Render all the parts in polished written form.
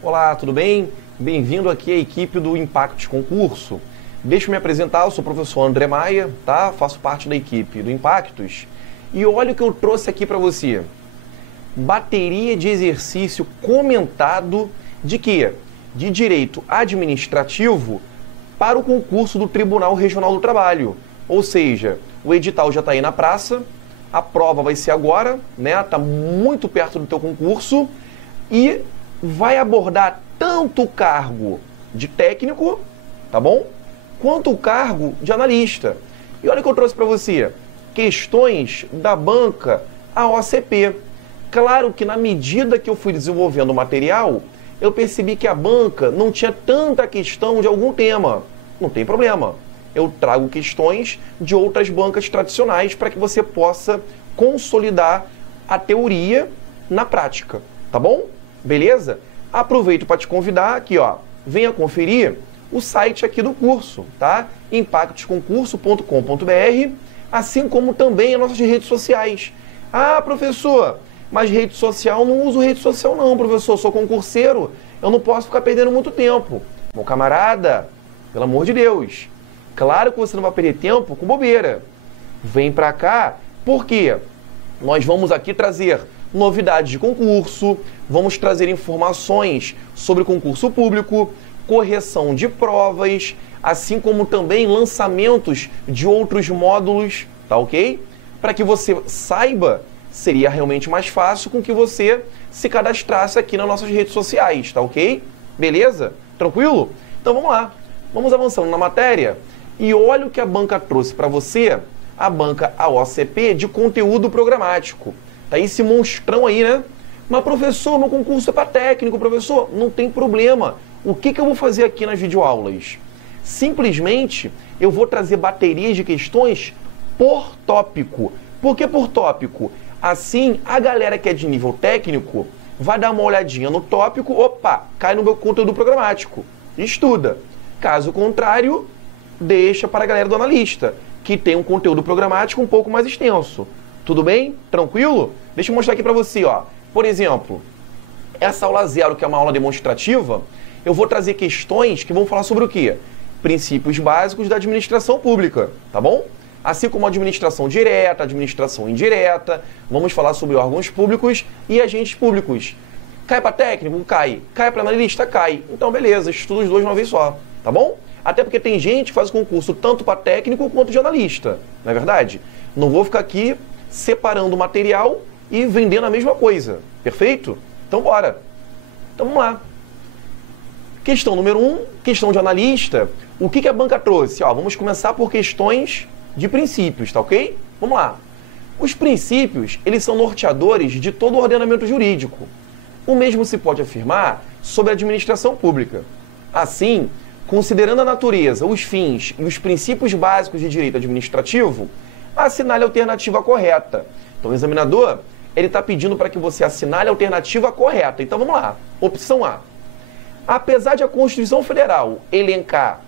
Olá, tudo bem? Bem-vindo aqui à equipe do Impactos Concurso. Deixa eu me apresentar, eu sou o professor André Maia, tá? Faço parte da equipe do Impactos. E olha o que eu trouxe aqui para você. Bateria de exercício comentado de quê? De direito administrativo para o concurso do Tribunal Regional do Trabalho. Ou seja, o edital já está aí na praça, a prova vai ser agora, né? Está muito perto do teu concurso e vai abordar tanto o cargo de técnico, tá bom? Quanto o cargo de analista. E olha o que eu trouxe para você. Questões da banca AOCP. Claro que na medida que eu fui desenvolvendo o material, eu percebi que a banca não tinha tanta questão de algum tema. Não tem problema. Eu trago questões de outras bancas tradicionais para que você possa consolidar a teoria na prática, tá bom? Beleza? Aproveito para te convidar aqui, ó, venha conferir o site aqui do curso, tá? impactosconcurso.com.br, assim como também as nossas redes sociais. Ah, professor, mas rede social, não uso rede social não, professor, sou concurseiro, eu não posso ficar perdendo muito tempo. Meu camarada, pelo amor de Deus, claro que você não vai perder tempo com bobeira. Vem pra cá, porque nós vamos aqui trazer novidades de concurso, vamos trazer informações sobre concurso público, correção de provas, assim como também lançamentos de outros módulos, tá ok? Para que você saiba, seria realmente mais fácil com que você se cadastrasse aqui nas nossas redes sociais, tá ok? Beleza? Tranquilo? Então vamos lá, vamos avançando na matéria e olha o que a banca trouxe para você, a banca AOCP de conteúdo programático. Tá esse monstrão aí, né? Mas professor, meu concurso é para técnico, professor. Não tem problema. O que eu vou fazer aqui nas videoaulas? Simplesmente eu vou trazer baterias de questões por tópico. Por que por tópico? Assim, a galera que é de nível técnico vai dar uma olhadinha no tópico, opa, cai no meu conteúdo programático. Estuda. Caso contrário, deixa para a galera do analista, que tem um conteúdo programático um pouco mais extenso. Tudo bem? Tranquilo? Deixa eu mostrar aqui para você, ó. Por exemplo, essa aula 0, que é uma aula demonstrativa, eu vou trazer questões que vão falar sobre o quê? Princípios básicos da administração pública, tá bom? Assim como administração direta, administração indireta, vamos falar sobre órgãos públicos e agentes públicos. Cai para técnico? Cai. Cai para analista? Cai. Então, beleza, estuda os dois de uma vez só, tá bom? Até porque tem gente que faz o concurso tanto para técnico quanto de analista, não é verdade? Não vou ficar aqui separando o material e vendendo a mesma coisa. Perfeito? Então bora. Então vamos lá. Questão número 1, questão de analista. O que a banca trouxe? Ó, vamos começar por questões de princípios, tá ok? Vamos lá. Os princípios, eles são norteadores de todo o ordenamento jurídico. O mesmo se pode afirmar sobre a administração pública. Assim, considerando a natureza, os fins e os princípios básicos de direito administrativo, assinale a alternativa correta. Então, o examinador, ele está pedindo para que você assinale a alternativa correta. Então, vamos lá. Opção A. Apesar de a Constituição Federal elencar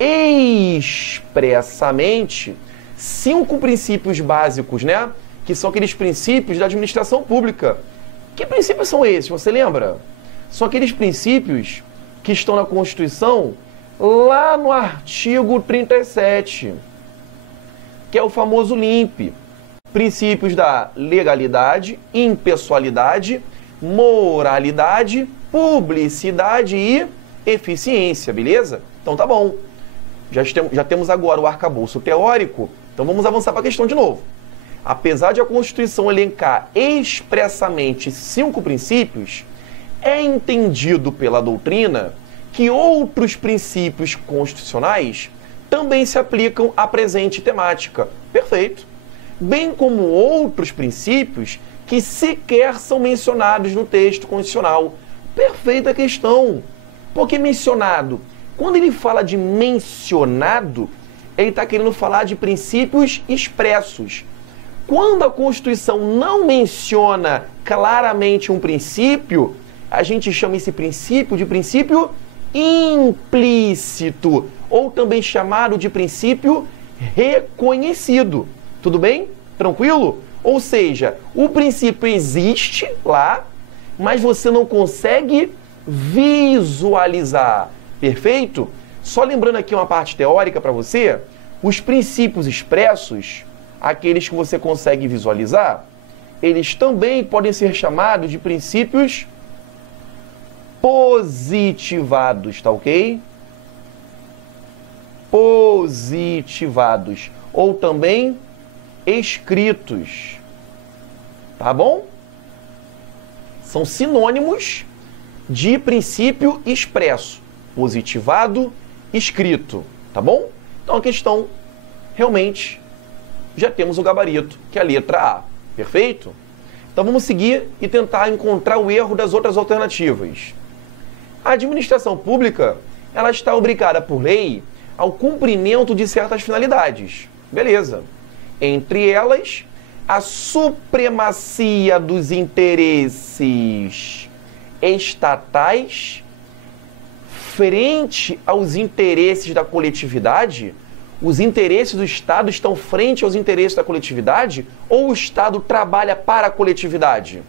expressamente 5 princípios básicos, né? Que são aqueles princípios da administração pública. Que princípios são esses? Você lembra? São aqueles princípios que estão na Constituição lá no artigo 37. Que é o famoso LIMP, princípios da legalidade, impessoalidade, moralidade, publicidade e eficiência, beleza? Então tá bom, já temos agora o arcabouço teórico, então vamos avançar para a questão de novo. Apesar de a Constituição elencar expressamente 5 princípios, é entendido pela doutrina que outros princípios constitucionais também se aplicam à presente temática. Perfeito. Bem como outros princípios que sequer são mencionados no texto constitucional. Perfeita questão. Porque mencionado, quando ele fala de mencionado, ele está querendo falar de princípios expressos. Quando a Constituição não menciona claramente um princípio, a gente chama esse princípio de princípio implícito, ou também chamado de princípio reconhecido. Tudo bem? Tranquilo? Ou seja, o princípio existe lá, mas você não consegue visualizar. Perfeito? Só lembrando aqui uma parte teórica para você, os princípios expressos, aqueles que você consegue visualizar, eles também podem ser chamados de princípios positivados, tá ok? Positivados. Ou também escritos. Tá bom? São sinônimos de princípio expresso. Positivado, escrito. Tá bom? Então a questão, realmente, já temos o gabarito, que é a letra A. Perfeito? Então vamos seguir e tentar encontrar o erro das outras alternativas. A administração pública, ela está obrigada por lei ao cumprimento de certas finalidades. Beleza. Entre elas, a supremacia dos interesses estatais frente aos interesses da coletividade. Os interesses do Estado estão frente aos interesses da coletividade ou o Estado trabalha para a coletividade?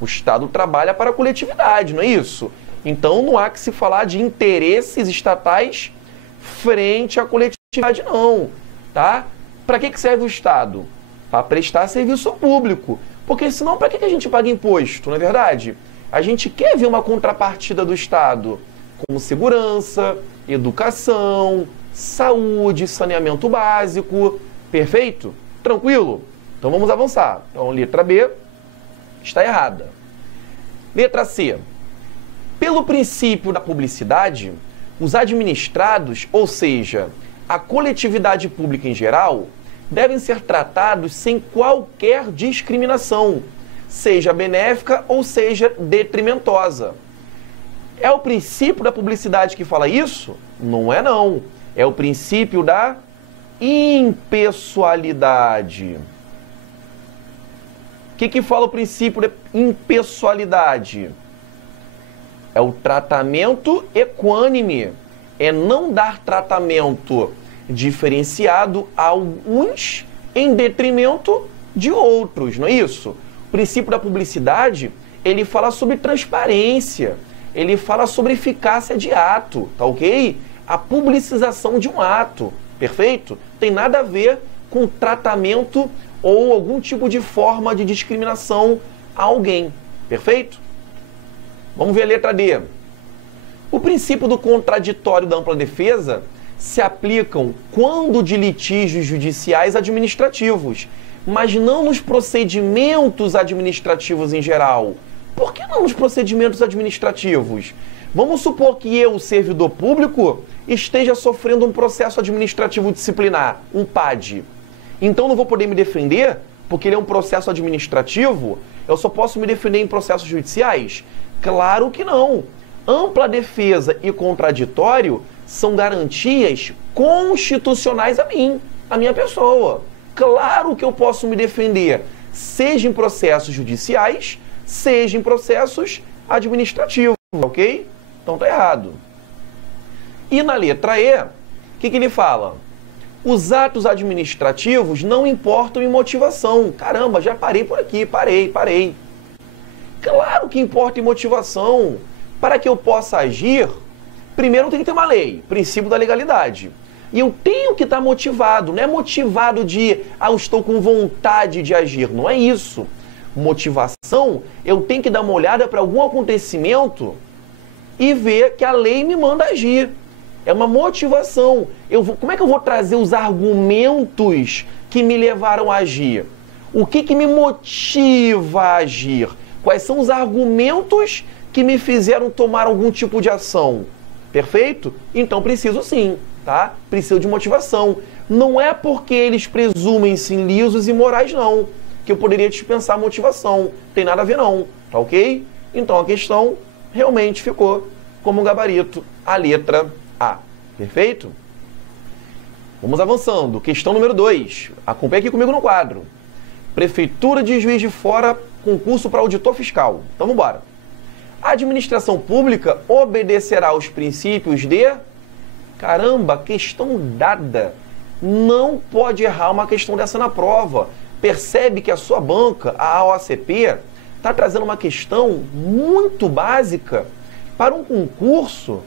O Estado trabalha para a coletividade, não é isso? Então não há que se falar de interesses estatais frente à coletividade, não, tá? Para que serve o Estado? Para prestar serviço público. Porque senão, para que a gente paga imposto, não é verdade? A gente quer ver uma contrapartida do Estado, como segurança, educação, saúde, saneamento básico. Perfeito? Tranquilo? Então vamos avançar. Então, letra B está errada. Letra C. Pelo princípio da publicidade, os administrados, ou seja, a coletividade pública em geral, devem ser tratados sem qualquer discriminação, seja benéfica ou seja detrimentosa. É o princípio da publicidade que fala isso? Não é não. É o princípio da impessoalidade. O que fala o princípio da impessoalidade? É o tratamento equânime. É não dar tratamento diferenciado a alguns em detrimento de outros, não é isso? O princípio da publicidade, ele fala sobre transparência, ele fala sobre eficácia de ato, tá ok? A publicização de um ato, perfeito? Tem nada a ver com tratamento ou algum tipo de forma de discriminação a alguém, perfeito? Vamos ver a letra D. O princípio do contraditório da ampla defesa se aplicam quando de litígios judiciais administrativos, mas não nos procedimentos administrativos em geral. Por que não nos procedimentos administrativos? Vamos supor que eu, servidor público, esteja sofrendo um processo administrativo disciplinar, um PAD. Então não vou poder me defender, porque ele é um processo administrativo? Eu só posso me defender em processos judiciais? Claro que não. Ampla defesa e contraditório são garantias constitucionais a mim, a minha pessoa. Claro que eu posso me defender, seja em processos judiciais, seja em processos administrativos, ok? Então tá errado. E na letra E, o que ele fala? Os atos administrativos não importam em motivação. Caramba, já parei por aqui, parei. Claro que importa em motivação. Para que eu possa agir, primeiro tem que ter uma lei, princípio da legalidade. E eu tenho que estar motivado, não é motivado de, eu estou com vontade de agir, não é isso. Motivação, eu tenho que dar uma olhada para algum acontecimento e ver que a lei me manda agir. É uma motivação. Como é que eu vou trazer os argumentos que me levaram a agir? O que me motiva a agir? Quais são os argumentos que me fizeram tomar algum tipo de ação? Perfeito? Então preciso sim, tá? Preciso de motivação. Não é porque eles presumem-se lisos e morais, não, que eu poderia dispensar motivação. Tem nada a ver, não. Tá ok? Então a questão realmente ficou como gabarito a letra A. Perfeito? Vamos avançando. Questão número 2. Acompanhe aqui comigo no quadro. Prefeitura de Juiz de Fora, concurso para auditor fiscal. Então, vamos embora. A administração pública obedecerá aos princípios de... Caramba, questão dada. Não pode errar uma questão dessa na prova. Percebe que a sua banca, a OACP, está trazendo uma questão muito básica para um concurso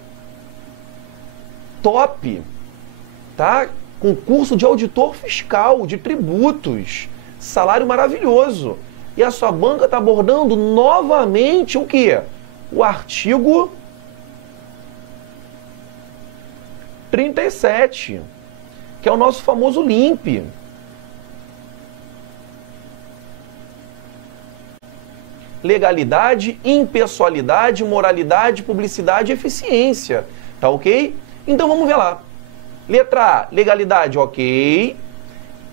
top, tá? Concurso de auditor fiscal, de tributos, salário maravilhoso. E a sua banca está abordando novamente o quê? O artigo 37, que é o nosso famoso LIMP. Legalidade, impessoalidade, moralidade, publicidade e eficiência. Tá ok? Então vamos ver lá. Letra A, legalidade, ok.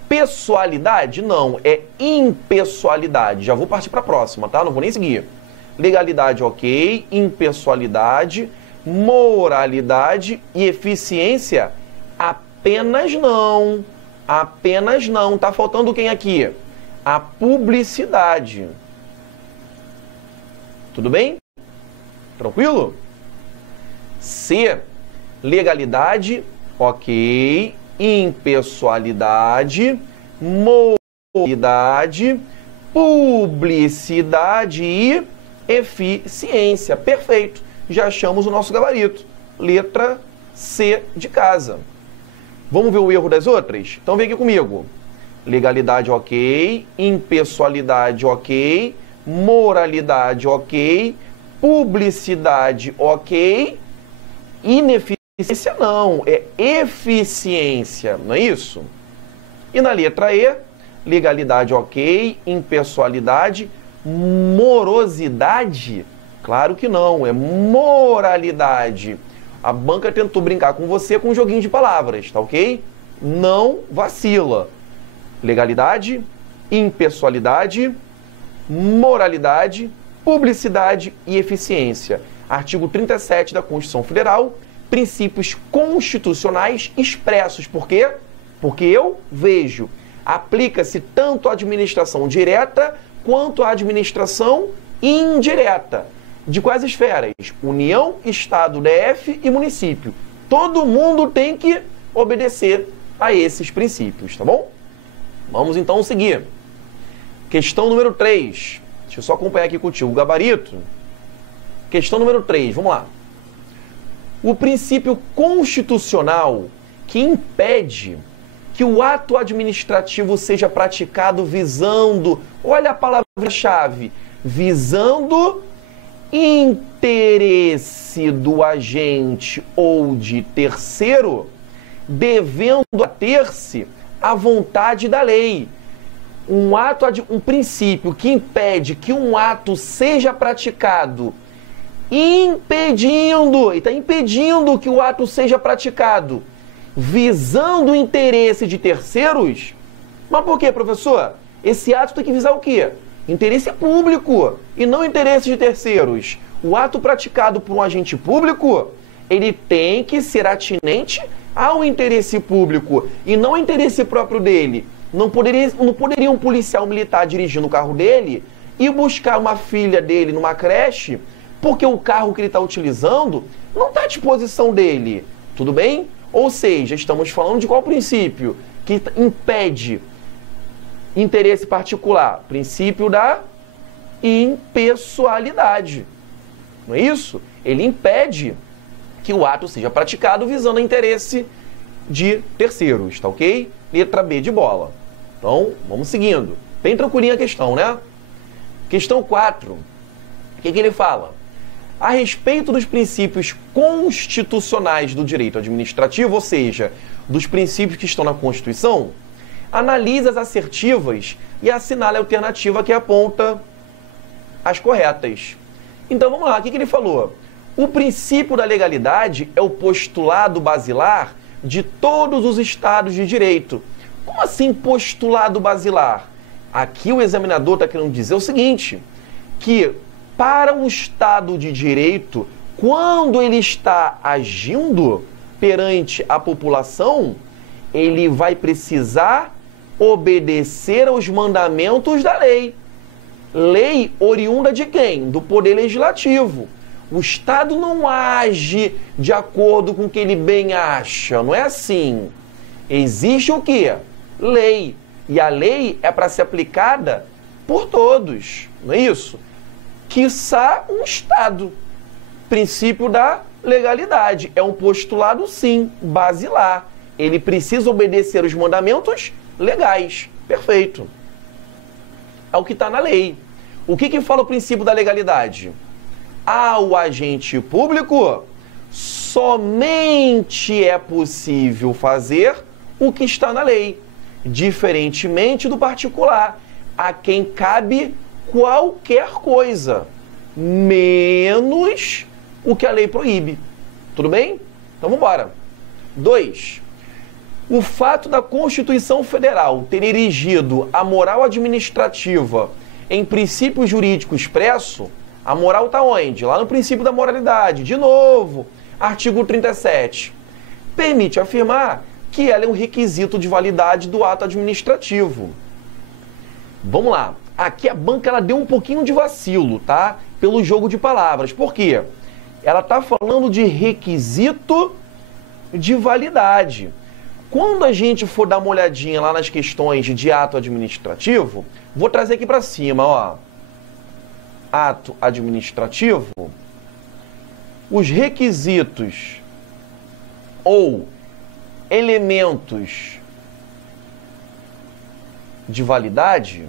Pessoalidade? Não, é impessoalidade. Já vou partir para a próxima, tá? Não vou nem seguir. Legalidade, ok. Impessoalidade, moralidade e eficiência? Apenas não. Apenas não. Tá faltando quem aqui? A publicidade. Tudo bem? Tranquilo? C, legalidade, ok. Impessoalidade, moralidade, publicidade e eficiência. Perfeito. Já achamos o nosso gabarito. Letra C de casa. Vamos ver o erro das outras? Então vem aqui comigo. Legalidade, ok. Impessoalidade, ok. Moralidade, ok. Publicidade, ok. Ineficiência, não. É eficiência, não é isso? E na letra E, legalidade, ok. Impessoalidade, morosidade? Claro que não, é moralidade. A banca tentou brincar com você com um joguinho de palavras, tá ok? Não vacila. Legalidade, impessoalidade, moralidade, publicidade e eficiência. Artigo 37 da Constituição Federal, princípios constitucionais expressos. Por quê? Porque eu vejo. Aplica-se tanto à administração direta quanto à administração indireta. De quais esferas? União, Estado, DF e município. Todo mundo tem que obedecer a esses princípios, tá bom? Vamos então seguir. Questão número 3. Deixa eu só acompanhar aqui contigo o gabarito. Questão número 3, vamos lá. O princípio constitucional que impede que o ato administrativo seja praticado visando, olha a palavra-chave, visando interesse do agente ou de terceiro, devendo ater-se à vontade da lei. Um princípio que impede que um ato seja praticado está impedindo que o ato seja praticado visando o interesse de terceiros. Mas por quê, professor? Esse ato tem que visar o quê? Interesse público e não interesse de terceiros. O ato praticado por um agente público, ele tem que ser atinente ao interesse público e não ao interesse próprio dele. Não poderia um policial militar dirigindo o carro dele e buscar uma filha dele numa creche porque o carro que ele está utilizando não está à disposição dele. Tudo bem? Ou seja, estamos falando de qual princípio? Que impede interesse particular? Princípio da impessoalidade. Não é isso? Ele impede que o ato seja praticado visando o interesse de terceiros, tá ok? Letra B de bola. Então, vamos seguindo. Bem tranquilinha a questão, né? Questão 4. O que ele fala? A respeito dos princípios constitucionais do direito administrativo, ou seja, dos princípios que estão na Constituição, analise as assertivas e assinale a alternativa que aponta as corretas. Então, vamos lá. O que ele falou? O princípio da legalidade é o postulado basilar de todos os estados de direito. Como assim postulado basilar? Aqui o examinador está querendo dizer o seguinte, que para um Estado de Direito, quando ele está agindo perante a população, ele vai precisar obedecer aos mandamentos da lei. Lei oriunda de quem? Do Poder Legislativo. O Estado não age de acordo com o que ele bem acha, não é assim. Existe o quê? Lei. E a lei é para ser aplicada por todos, não é isso? Quiçá um Estado. Princípio da legalidade. É um postulado, sim, basilar. Ele precisa obedecer os mandamentos legais. Perfeito. É o que está na lei. O que fala o princípio da legalidade? Ao agente público, somente é possível fazer o que está na lei, diferentemente do particular, a quem cabe qualquer coisa, menos o que a lei proíbe. Tudo bem? Então vamos embora. 2. O fato da Constituição Federal ter erigido a moral administrativa em princípio jurídico expresso, a moral está onde? Lá no princípio da moralidade. De novo, artigo 37. Permite afirmar que ela é um requisito de validade do ato administrativo. Vamos lá. Aqui a banca ela deu um pouquinho de vacilo, tá? Pelo jogo de palavras. Por quê? Ela está falando de requisito de validade. Quando a gente for dar uma olhadinha lá nas questões de ato administrativo, vou trazer aqui para cima, ó. Ato administrativo, os requisitos ou elementos de validade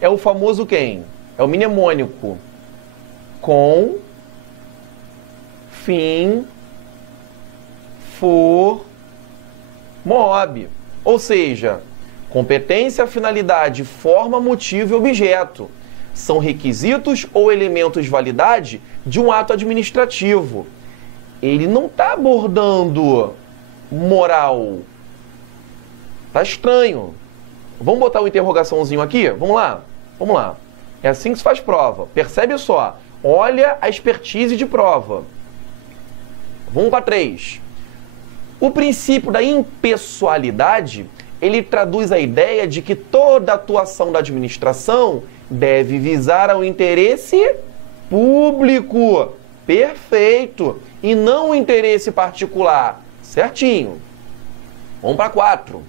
é o famoso quem? É o mnemônico com, fim, for, mob. Ou seja, competência, finalidade, forma, motivo e objeto. São requisitos ou elementos de validade de um ato administrativo. Ele não está abordando moral. Tá estranho. Vamos botar uma interrogaçãozinho aqui? Vamos lá? Vamos lá. É assim que se faz prova. Percebe só. Olha a expertise de prova. Vamos para 3. O princípio da impessoalidade, ele traduz a ideia de que toda atuação da administração deve visar ao interesse público. Perfeito. E não o interesse particular. Certinho. Vamos para 4.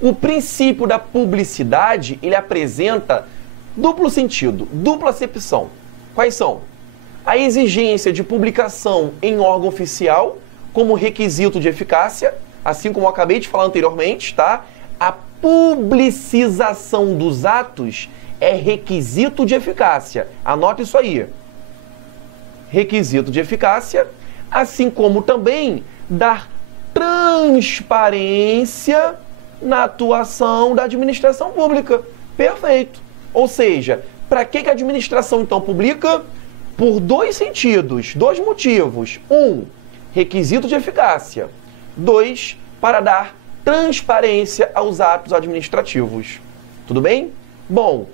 O princípio da publicidade, ele apresenta duplo sentido, dupla acepção. Quais são? A exigência de publicação em órgão oficial como requisito de eficácia, assim como eu acabei de falar anteriormente, tá? A publicização dos atos é requisito de eficácia. Anota isso aí. Requisito de eficácia, assim como também dar transparência na atuação da administração pública. Perfeito. Ou seja, para que a administração então publica? Por 2 sentidos, 2 motivos. 1, requisito de eficácia. 2, para dar transparência aos atos administrativos. Tudo bem? Bom,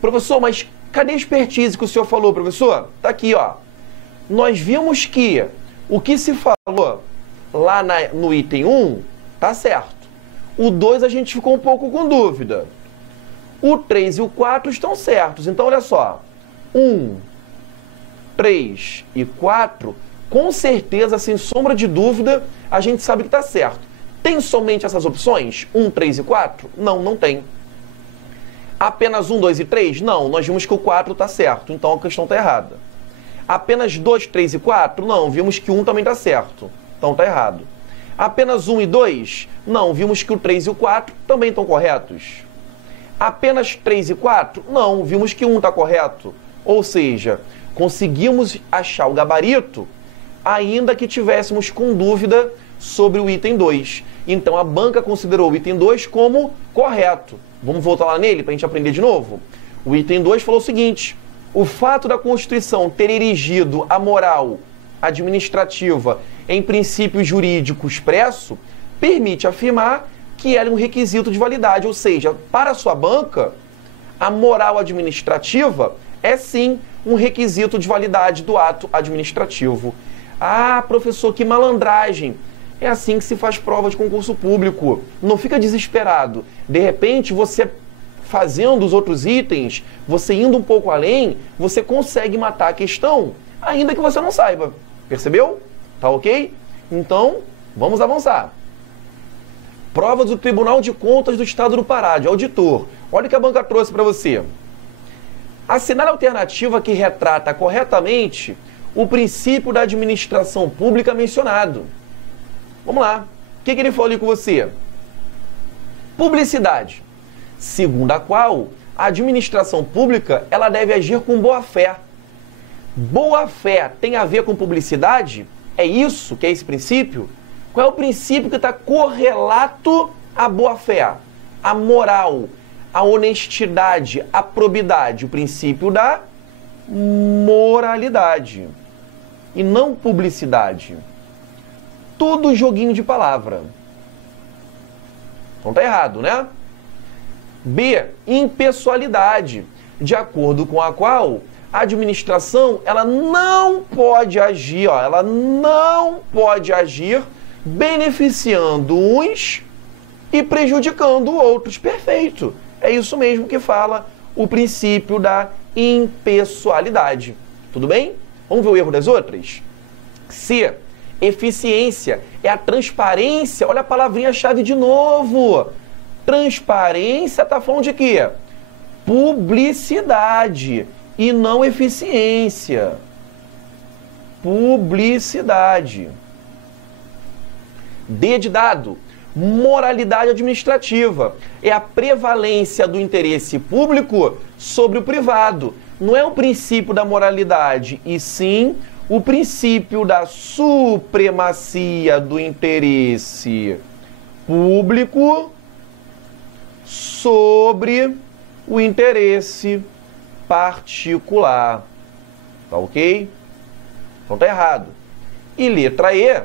professor, mas cadê a expertise que o senhor falou, professor? Tá aqui, ó. Nós vimos que o que se falou lá no item 1, tá certo. O 2 a gente ficou um pouco com dúvida. O 3 e o 4 estão certos. Então, olha só. 1, 3 e 4, com certeza, sem sombra de dúvida, a gente sabe que está certo. Tem somente essas opções? 1, 3 e 4? Não, não tem. Apenas 1, 2 e 3? Não, nós vimos que o 4 está certo, então a questão está errada. Apenas 2, 3 e 4? Não, vimos que o 1 também está certo, então está errado. Apenas 1 e 2? Não, vimos que o 3 e o 4 também estão corretos. Apenas 3 e 4? Não, vimos que 1 está correto. Ou seja, conseguimos achar o gabarito, ainda que tivéssemos com dúvida sobre o item 2. Então, a banca considerou o item 2 como correto. Vamos voltar lá nele para a gente aprender de novo? O item 2 falou o seguinte: o fato da Constituição ter erigido a moral administrativa em princípio jurídico expresso permite afirmar que ela é um requisito de validade. Ou seja, para a sua banca, a moral administrativa é sim um requisito de validade do ato administrativo. Ah, professor, que malandragem! É assim que se faz prova de concurso público. Não fica desesperado. De repente, você fazendo os outros itens, você indo um pouco além, você consegue matar a questão, ainda que você não saiba. Percebeu? Tá ok? Então, vamos avançar. Prova do Tribunal de Contas do Estado do Pará, de auditor. Olha o que a banca trouxe para você. Assinale a alternativa que retrata corretamente o princípio da administração pública mencionado. Vamos lá. O que ele falou ali com você? Publicidade, segundo a qual a administração pública ela deve agir com boa-fé. Boa-fé tem a ver com publicidade? É isso que é esse princípio? Qual é o princípio que está correlato à boa-fé? A moral, a honestidade, a probidade, o princípio da moralidade e não publicidade. Tudo joguinho de palavra. Então tá errado, né? B, impessoalidade, de acordo com a qual a administração ela não pode agir, ela não pode agir beneficiando uns e prejudicando outros. Perfeito. É isso mesmo que fala o princípio da impessoalidade. Tudo bem? Vamos ver o erro das outras? C, eficiência é a transparência. Olha a palavrinha-chave de novo. Transparência está falando de quê? Publicidade e não eficiência. Publicidade. D de dado. Moralidade administrativa. É a prevalência do interesse público sobre o privado. Não é o princípio da moralidade, e sim o princípio da supremacia do interesse público sobre o interesse particular. Tá ok? Então tá errado. E letra E,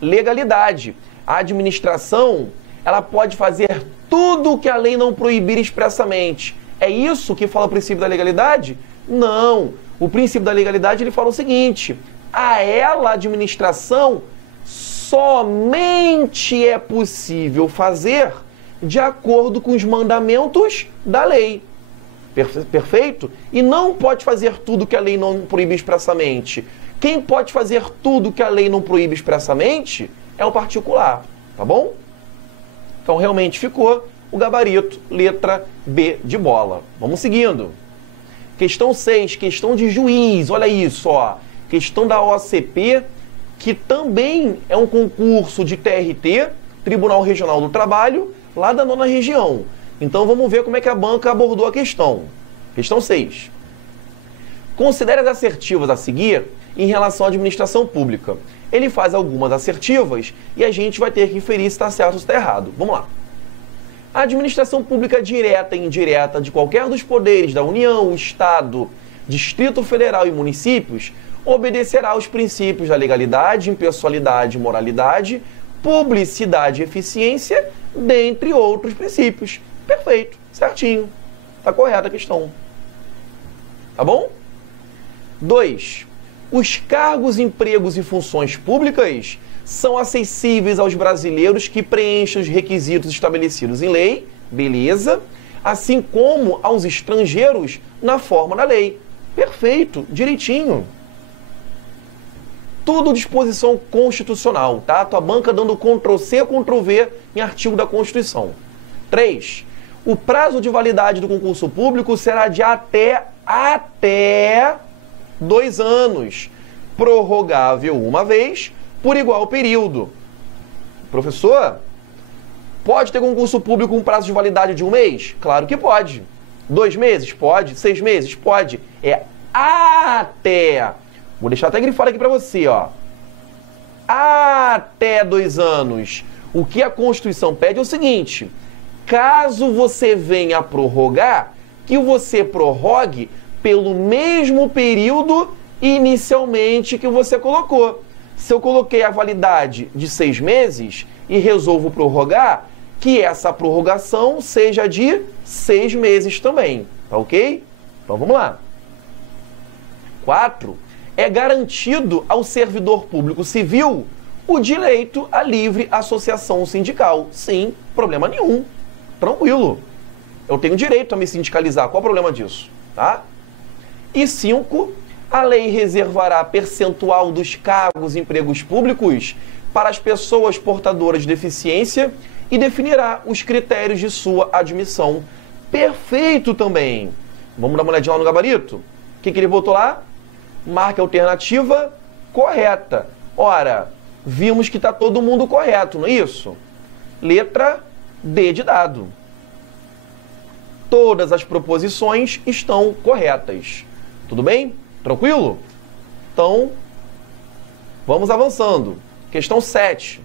legalidade. A administração, ela pode fazer tudo o que a lei não proibir expressamente. É isso que fala o princípio da legalidade? Não. O princípio da legalidade, ele fala o seguinte: a ela, a administração, somente é possível fazer de acordo com os mandamentos da lei. Perfeito? E não pode fazer tudo que a lei não proíbe expressamente. Quem pode fazer tudo que a lei não proíbe expressamente é o particular, tá bom? Então realmente ficou o gabarito, letra B de bola. Vamos seguindo. Questão 6, questão de juiz, olha isso, ó. Questão da OCP, que também é um concurso de TRT, Tribunal Regional do Trabalho, lá da 9ª região. Então vamos ver como é que a banca abordou a questão. Questão 6. Considere as assertivas a seguir em relação à administração pública. Ele faz algumas assertivas e a gente vai ter que inferir se está certo ou se está errado. Vamos lá. A administração pública direta e indireta de qualquer dos poderes da União, Estado, Distrito Federal e municípios obedecerá aos princípios da legalidade, impessoalidade, moralidade, publicidade e eficiência, dentre outros princípios. Perfeito, certinho. Está correta a questão. Tá bom? 2. Os cargos, empregos e funções públicas são acessíveis aos brasileiros que preenchem os requisitos estabelecidos em lei, beleza, assim como aos estrangeiros na forma da lei. Perfeito, direitinho. Tudo disposição constitucional, tá? Tua banca dando Ctrl+C, Ctrl+V em artigo da Constituição. 3. O prazo de validade do concurso público será de até 2 anos, prorrogável uma vez, por igual período. Professor, pode ter concurso público com prazo de validade de 1 mês? Claro que pode. 2 meses? Pode. 6 meses? Pode. É até. Vou deixar até grifado aqui para você, ó. Até 2 anos. O que a Constituição pede é o seguinte: caso você venha a prorrogar, que você prorrogue pelo mesmo período inicialmente que você colocou. Se eu coloquei a validade de 6 meses e resolvo prorrogar, que essa prorrogação seja de 6 meses também, tá ok? Então vamos lá. 4. É garantido ao servidor público civil o direito à livre associação sindical. Sim, problema nenhum. Tranquilo. Eu tenho direito a me sindicalizar. Qual o problema disso? Tá? E 5. A lei reservará percentual dos cargos e empregos públicos para as pessoas portadoras de deficiência e definirá os critérios de sua admissão. Perfeito também. Vamos dar uma olhadinha lá no gabarito? O que ele botou lá? Marque a alternativa correta. Ora, vimos que está todo mundo correto, não é isso? Letra D de dado. Todas as proposições estão corretas. Tudo bem? Tranquilo? Então, vamos avançando. Questão 7.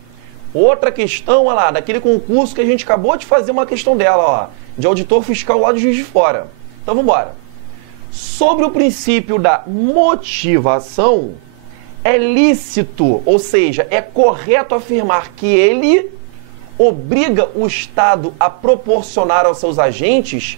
Outra questão, olha lá, daquele concurso que a gente acabou de fazer uma questão dela, ó, de auditor fiscal lá de Juiz de Fora. Então, vamos embora. Sobre o princípio da motivação, é lícito, ou seja, é correto afirmar que ele obriga o Estado a proporcionar aos seus agentes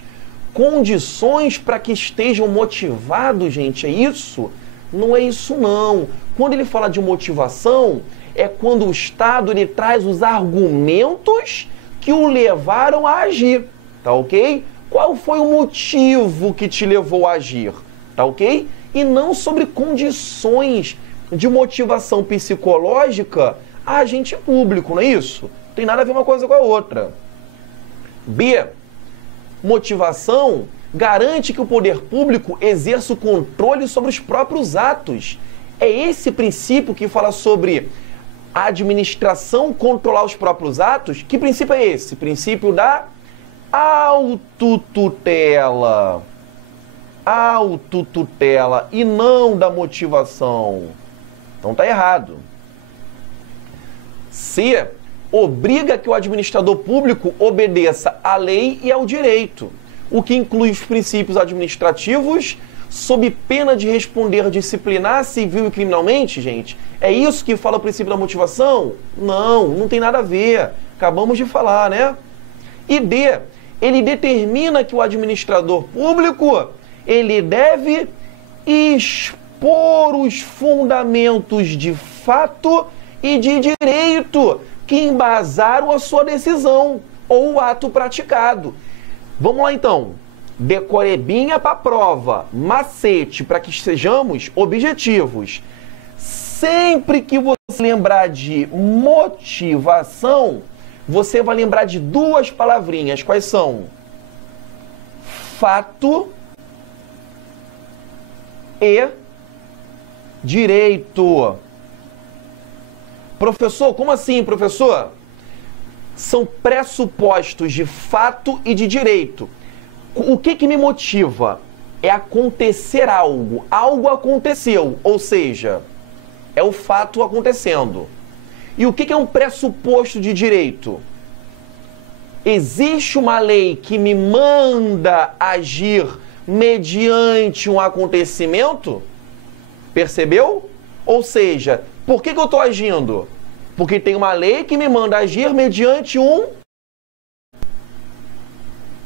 condições para que estejam motivados, gente. É isso? Não é isso, não. Quando ele fala de motivação, é quando o Estado ele traz os argumentos que o levaram a agir. Tá ok? Qual foi o motivo que te levou a agir? Tá ok? E não sobre condições de motivação psicológica a agente público, não é isso? Não tem nada a ver uma coisa com a outra. B. Motivação garante que o poder público exerça o controle sobre os próprios atos. É esse princípio que fala sobre a administração controlar os próprios atos. Que princípio é esse? Princípio da autotutela. Autotutela e não da motivação. Então tá errado. C. Obriga que o administrador público obedeça à lei e ao direito, o que inclui os princípios administrativos, sob pena de responder disciplinar, civil e criminalmente, gente. É isso que fala o princípio da motivação? Não, não tem nada a ver. Acabamos de falar, né? E D. Ele determina que o administrador público ele deve expor os fundamentos de fato e de direito que embasaram a sua decisão ou o ato praticado. Vamos lá então. Decorebinha para a prova, macete para que sejamos objetivos. Sempre que você lembrar de motivação, você vai lembrar de duas palavrinhas. Quais são? Fato e direito. Professor, como assim, professor? São pressupostos de fato e de direito. O que me motiva? É acontecer algo. Algo aconteceu, ou seja, é o fato acontecendo. E o que é um pressuposto de direito? Existe uma lei que me manda agir mediante um acontecimento? Percebeu? Ou seja, por que eu estou agindo? Porque tem uma lei que me manda agir mediante um...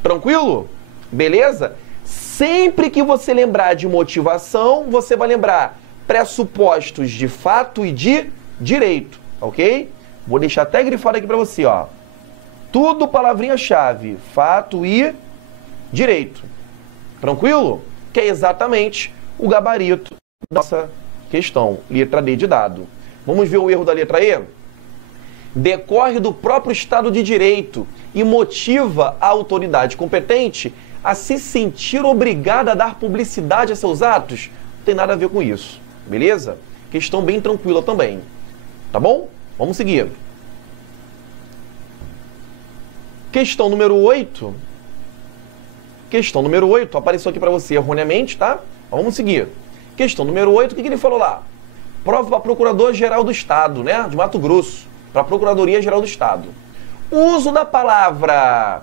Tranquilo? Beleza? Sempre que você lembrar de motivação, você vai lembrar pressupostos de fato e de direito, ok? Vou deixar até grifado aqui para você, ó. Tudo palavrinha-chave, fato e direito. Tranquilo? Que é exatamente o gabarito da nossa questão, letra D de dado. Vamos ver o erro da letra E? Decorre do próprio Estado de Direito e motiva a autoridade competente a se sentir obrigada a dar publicidade a seus atos? Não tem nada a ver com isso, beleza? Questão bem tranquila também, tá bom? Vamos seguir. Questão número 8. Questão número 8, apareceu aqui para você erroneamente, tá? Vamos seguir. Questão número 8, o que ele falou lá? Prova para Procurador-Geral do Estado, né? De Mato Grosso, para a Procuradoria-Geral do Estado. Uso da palavra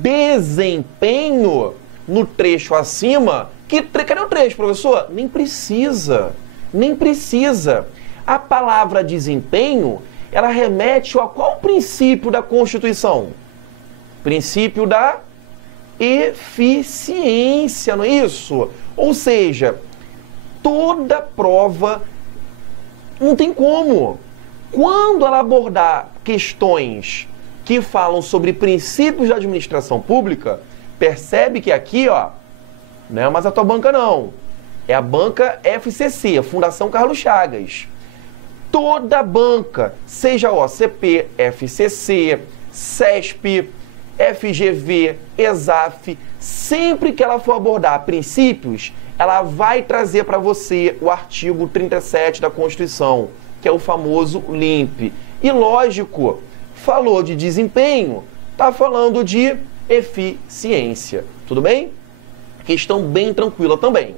desempenho no trecho acima. Cadê o trecho, professor? Nem precisa. Nem precisa. A palavra desempenho, ela remete a qual princípio da Constituição? Princípio da eficiência, não é isso? Ou seja, toda prova não tem como. Quando ela abordar questões que falam sobre princípios da administração pública, percebe que aqui, ó, não é mais a tua banca não. É a banca FCC, a Fundação Carlos Chagas. Toda banca, seja OCP, FCC, CESP, FGV, ESAF, sempre que ela for abordar princípios, ela vai trazer para você o artigo 37 da Constituição, que é o famoso LIMP. E lógico, falou de desempenho, está falando de eficiência. Tudo bem? Questão bem tranquila também.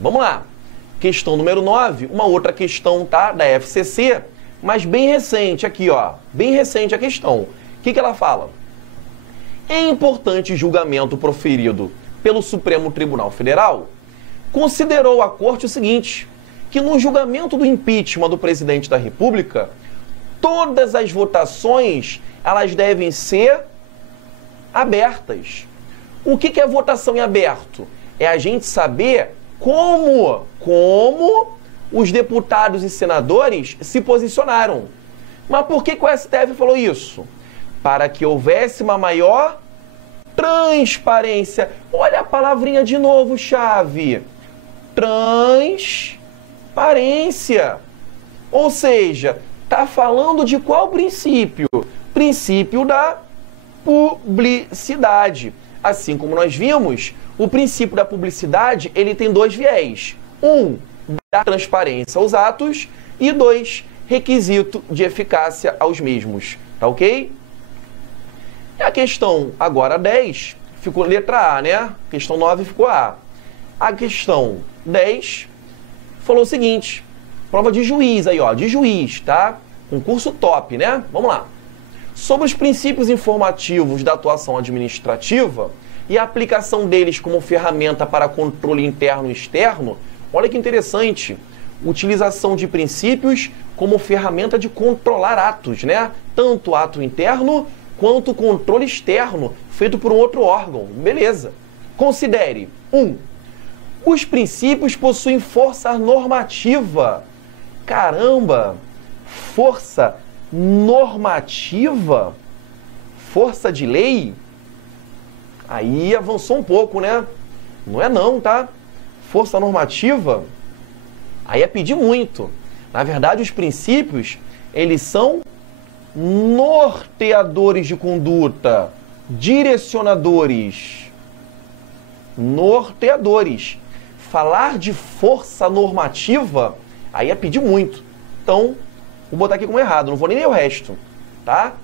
Vamos lá. Questão número 9, uma outra questão, tá, da FCC, mas bem recente aqui, ó. Bem recente a questão. O que ela fala? Em importante julgamento proferido pelo Supremo Tribunal Federal, considerou a Corte o seguinte, que no julgamento do impeachment do presidente da República, todas as votações, elas devem ser abertas. O que é votação em aberto? É a gente saber como os deputados e senadores se posicionaram. Mas por que o STF falou isso? Para que houvesse uma maior transparência. Olha a palavrinha de novo, chave. Transparência. Ou seja, está falando de qual princípio? Princípio da publicidade. Assim como nós vimos, o princípio da publicidade, ele tem dois viés. Um, da transparência aos atos e dois, requisito de eficácia aos mesmos. Tá ok? E a questão agora 10 ficou letra A, né? Questão 9 ficou A. A questão 10 falou o seguinte, prova de juiz aí, ó, de juiz, tá? Concurso top, né? Vamos lá. Sobre os princípios informativos da atuação administrativa e a aplicação deles como ferramenta para controle interno e externo, olha que interessante, utilização de princípios como ferramenta de controlar atos, né? Tanto ato interno quanto controle externo, feito por um outro órgão. Beleza. Considere. 1. Os princípios possuem força normativa. Caramba! Força normativa? Força de lei? Aí avançou um pouco, né? Não é não, tá? Força normativa? Aí é pedir muito. Na verdade, os princípios, eles são norteadores de conduta, direcionadores. Norteadores. Falar de força normativa, aí é pedir muito. Então, vou botar aqui como errado, não vou nem ler o resto, tá?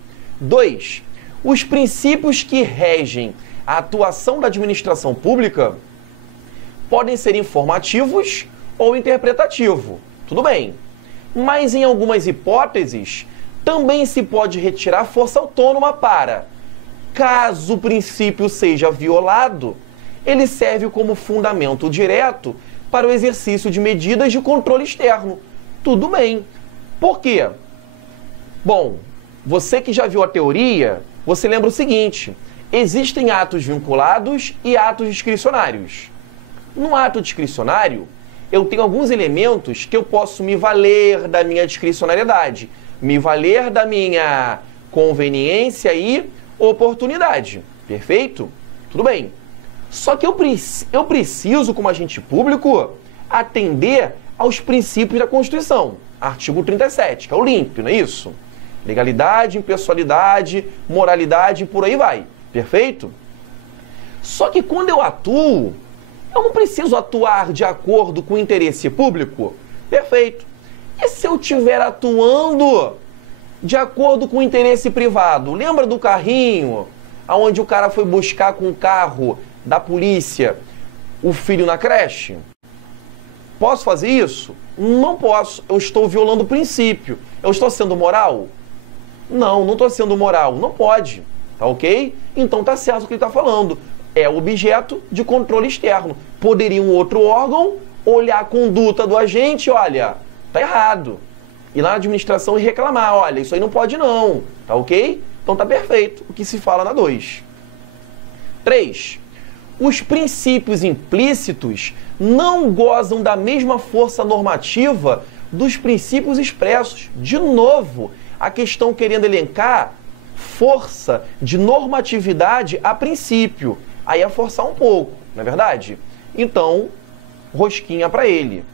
2. Os princípios que regem a atuação da administração pública podem ser informativos ou interpretativos. Tudo bem. Mas em algumas hipóteses, também se pode retirar força autônoma para, caso o princípio seja violado, ele serve como fundamento direto para o exercício de medidas de controle externo. Tudo bem. Por quê? Bom, você que já viu a teoria, você lembra o seguinte, existem atos vinculados e atos discricionários. No ato discricionário, eu tenho alguns elementos que eu posso me valer da minha discricionariedade, me valer da minha conveniência e oportunidade. Perfeito? Tudo bem. Só que eu preciso, como agente público, atender aos princípios da Constituição. Artigo 37, que é o LIMP, não é isso? Legalidade, impessoalidade, moralidade e por aí vai. Perfeito? Só que quando eu atuo, eu não preciso atuar de acordo com o interesse público? Perfeito. E se eu estiver atuando de acordo com o interesse privado? Lembra do carrinho, onde o cara foi buscar com o carro da polícia o filho na creche? Posso fazer isso? Não posso. Eu estou violando o princípio. Eu estou sendo moral? Não estou sendo moral. Não pode. Tá ok? Então tá certo o que ele está falando. É objeto de controle externo. Poderia um outro órgão olhar a conduta do agente, olha, tá errado. Ir lá na administração e reclamar, olha, isso aí não pode não. Tá ok? Então tá perfeito o que se fala na 2. 3. Os princípios implícitos não gozam da mesma força normativa dos princípios expressos. De novo, a questão querendo elencar força de normatividade a princípio. Aí é forçar um pouco, não é verdade? Então, rosquinha para ele.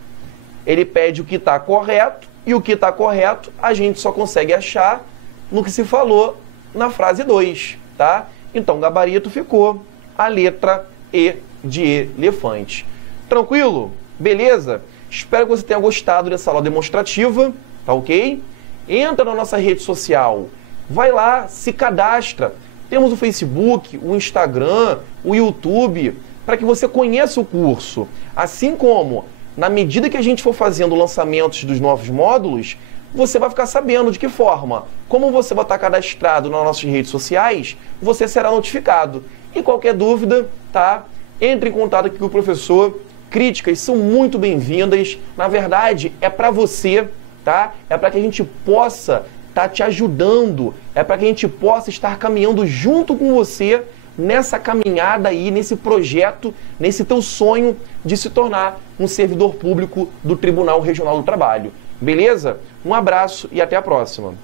Ele pede o que está correto, e o que está correto a gente só consegue achar no que se falou na frase 2, tá? Então, gabarito ficou a letra E de elefante. Tranquilo? Beleza? Espero que você tenha gostado dessa aula demonstrativa, tá ok? Entra na nossa rede social, vai lá, se cadastra. Temos o Facebook, o Instagram, o YouTube, para que você conheça o curso. Assim como, na medida que a gente for fazendo lançamentos dos novos módulos, você vai ficar sabendo de que forma. Como você vai estar cadastrado nas nossas redes sociais, você será notificado. E qualquer dúvida, tá? Entre em contato aqui com o professor. Críticas são muito bem-vindas. Na verdade, é para você, tá? É para que a gente possa estar te ajudando. É para que a gente possa estar caminhando junto com você nessa caminhada aí, nesse projeto, nesse teu sonho de se tornar um servidor público do Tribunal Regional do Trabalho. Beleza? Um abraço e até a próxima.